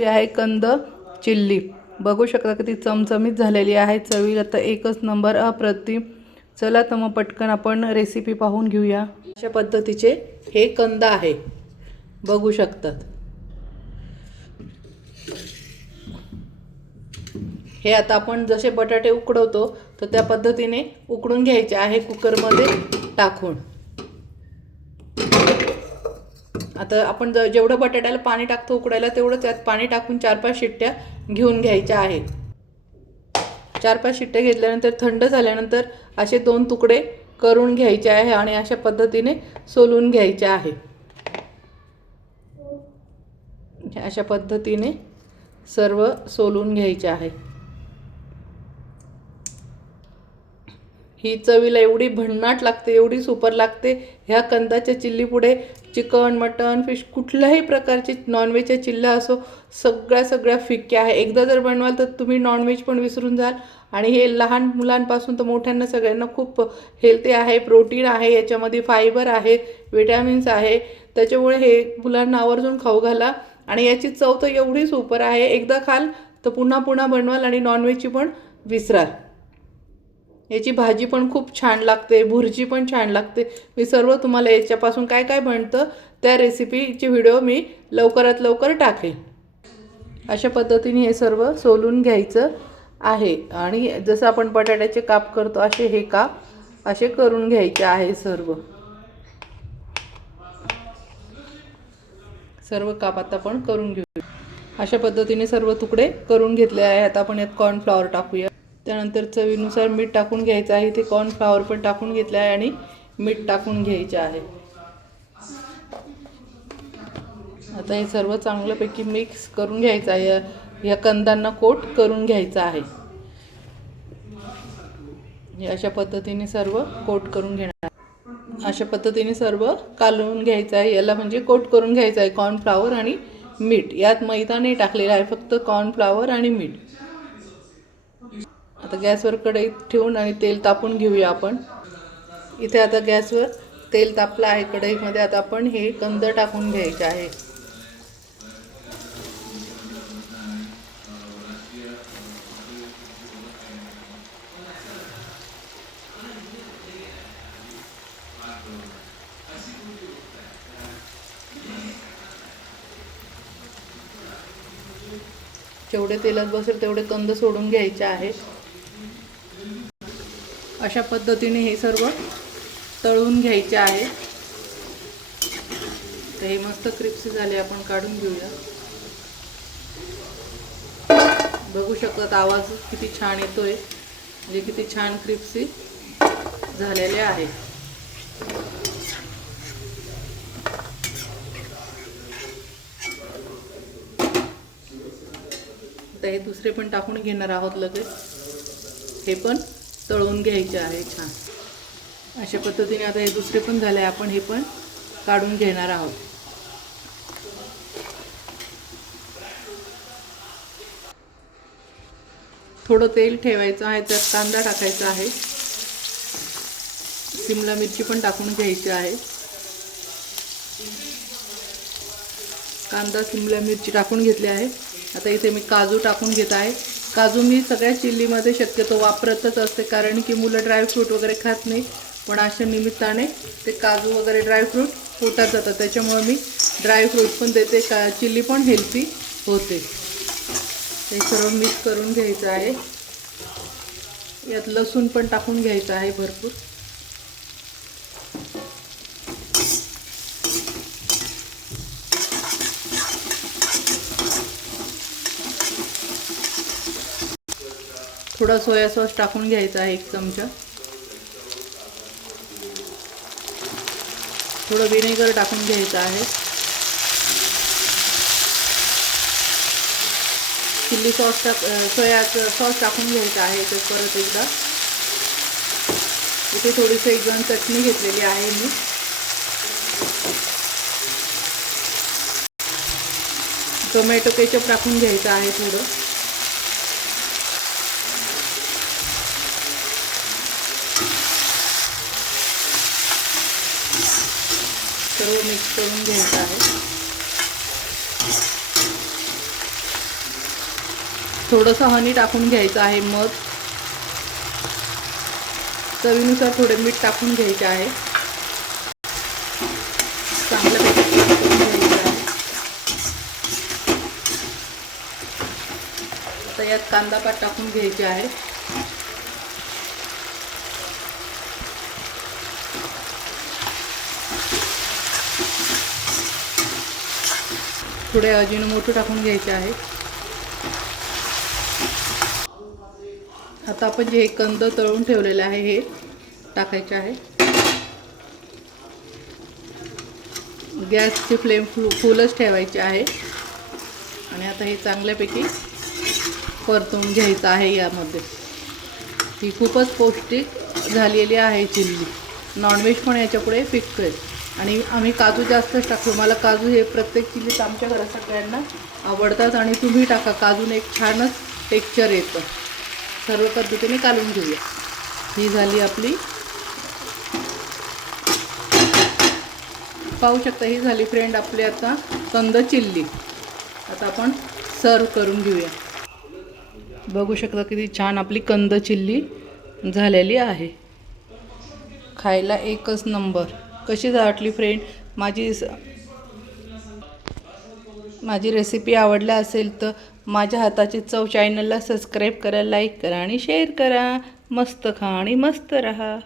आपली आहे कंद चिल्ली. बघू शकता किती चमचमीत झालेली आहे. चवीला तर एकच नंबर अप्रतिम. चला तर मग पटकन आपण रेसिपी पाहून घेऊया. अशा पद्धतीचे हे कंद आहे. बघू शकतात. हे आता आपण जसे बटाटे उकडवतो तर त्या पद्धतीने उकडून घ्यायचे आहे कुकरमध्ये टाकून. आता आपण ज जेवढं बटाट्याला पाणी टाकतो उकडायला तेवढं त्यात पाणी टाकून चार पाच शिट्ट्या घेऊन घ्यायच्या आहे चार पाच शिट्ट्या घेतल्यानंतर थंड झाल्यानंतर असे दोन तुकडे करून घ्यायचे आहे आणि अशा पद्धतीने सोलून घ्यायचे आहे. अशा पद्धतीने सर्व सोलून घ्यायचे आहे. ही चवीला एवढी भन्नाट लागते एवढी सुपर लागते. ह्या कंदाच्या चिल्लीपुढे चिकन मटन फिश कुठल्याही प्रकारची नॉनव्हेजच्या चिल्ल्या असो सगळ्या सगळ्या फिक्क्या आहे. एकदा जर बनवाल तर तुम्ही नॉनव्हेज पण विसरून जाल. आणि हे लहान मुलांपासून तर मोठ्यांना सगळ्यांना खूप हेल्थी आहे प्रोटीन आहे याच्यामध्ये फायबर आहे विटॅमिन्स आहे. त्याच्यामुळे हे मुलांना आवर्जून खाऊ घाला. आणि याची चव तर एवढी सुपर आहे. एकदा खाल तर पुन्हा पुन्हा बनवाल आणि नॉनव्हेजची पण विसराल. याची भाजी पण खूप छान लागते भुर्जी पण छान लागते. मी सर्व तुम्हाला याच्यापासून काय काय बनतं त्या रेसिपीचे व्हिडिओ मी लवकरात लवकर टाकेन. अशा पद्धतीने हे सर्व सोलून घ्यायचं आहे. आणि जसं आपण बटाट्याचे काप करतो असे हे काप असे करून घ्यायचे आहे सर्व. सर्व काप आता आपण करून घेऊ. अशा पद्धतीने सर्व तुकडे करून घेतले आहे आता आपण यात कॉर्नफ्लॉवर टाकूया. त्यानंतर चवीनुसार मीठ टाकून घ्यायचं आहे. ते कॉर्नफ्लावर पण टाकून घेतलं आहे आणि मीठ टाकून घ्यायचे आहे. आता हे सर्व चांगल्यापैकी मिक्स करून घ्यायचं आहे. या- या कंदांना कोट करून घ्यायचं आहे. हे अशा पद्धतीने सर्व कोट करून घेणार. अशा पद्धतीने सर्व कालवून घ्यायचं आहे. याला म्हणजे कोट करून घ्यायचं आहे. कॉर्नफ्लावर आणि मीठ. यात मैदा नाही टाकलेला आहे. फक्त कॉर्नफ्लावर आणि मीठ. आता गॅसवर कढईत ठेवून आणि तेल तापून घेऊया आपण. इथे आता गॅसवर तेल तापलं आहे कढईमध्ये आता आपण हे कंद टाकून घ्यायचे आहे. जेवढे तेलात बसेल तेवढे कंद सोडून घ्यायचे आहे अशा पद्धतीने हे सर्व तळून घ्यायचे आहे. तर हे मस्त क्रिप्सी झाले आपण काढून घेऊया. बघू शकत आवाज किती छान येतोय. म्हणजे किती छान क्रिप्सी झालेले आहे. आता हे दुसरे पण टाकून घेणार आहोत लगेच. हे पण तळून घ्यायचे आहे छान. अशा पद्धतीने आता हे दुसरे पण झाले आपण हे पण काढून घेणार आहोत. थोडं तेल ठेवायचं आहे त्यात कांदा टाकायचा आहे. शिमला मिरची पण टाकून घ्यायची आहे. कांदा शिमला मिरची टाकून घेतली आहे. आता इथे मी काजू टाकून घेत आहे. काजू मी सगळ्या चिल्लीमध्ये शक्यतो वापरतच असते कारण की मुलं ड्रायफ्रूट वगैरे खात नाही पण अशा निमित्ताने ते काजू वगैरे ड्रायफ्रूट पोटात जातात. त्याच्यामुळे मी ड्रायफ्रूट पण देते. का चिल्ली पण हेल्दी होते. हे सर्व मिक्स करून घ्यायचं आहे. यात लसूण पण टाकून घ्यायचं आहे भरपूर. थोडा सोया सॉस टाकून घ्यायचा आहे एक चमचा. थोडं विनेगर टाकून घ्यायचं आहे. चिल्ली सॉस टाक सोया सॉस टाकून घ्यायचा आहे ते परत एकदा. इथे थोडीशी एक दोन चटणी घेतलेली आहे मी. टोमॅटो केचप टाकून घ्यायचं आहे थोडं. सर्व मिक्स करून घ्यायचं आहे. थोडंसं हनी टाकून घ्यायचं आहे मध. चवीनुसार थोडे मीठ टाकून घ्यायचे आहे. चांगल्यापैकी करून घ्यायचं आहे. आता यात कांदा पात टाकून घ्यायचे आहे. थोडे अजिनोमोटो टाकून घ्यायचे आहे आता आपण जे हे कंद तळून ठेवलेले आहे हे टाकायचे आहे. गॅसची फ्लेम फुल फुलच ठेवायची आहे. आणि आता हे चांगल्यापैकी परतून घ्यायचं आहे यामध्ये. ही खूपच पौष्टिक झालेली आहे चिल्ली. नॉनव्हेज पण याच्यापुढे फिक्स आहे. आणि आम्ही काजू जास्तच टाकतो. मला काजू हे प्रत्येक चिलीत आमच्या घरात सगळ्यांना आवडतात आणि तुम्ही टाका. काजून एक छानच टेक्स्चर येतं. सर्व पद्धतीने कालून घेऊया. ही झाली आपली. पाहू शकता ही झाली फ्रेंड आपली आता कंद चिल्ली. आता आपण सर्व करून घेऊया. बघू शकता किती छान आपली कंद चिल्ली झालेली आहे. खायला एकच नंबर कशी वाटली फ्रेंड माझी स- माझी रेसिपी आवडल्या असेल तर माझ्या हाताची चव चॅनलला सबस्क्राईब करा लाईक करा आणि शेअर करा. मस्त खा आणि मस्त रहा.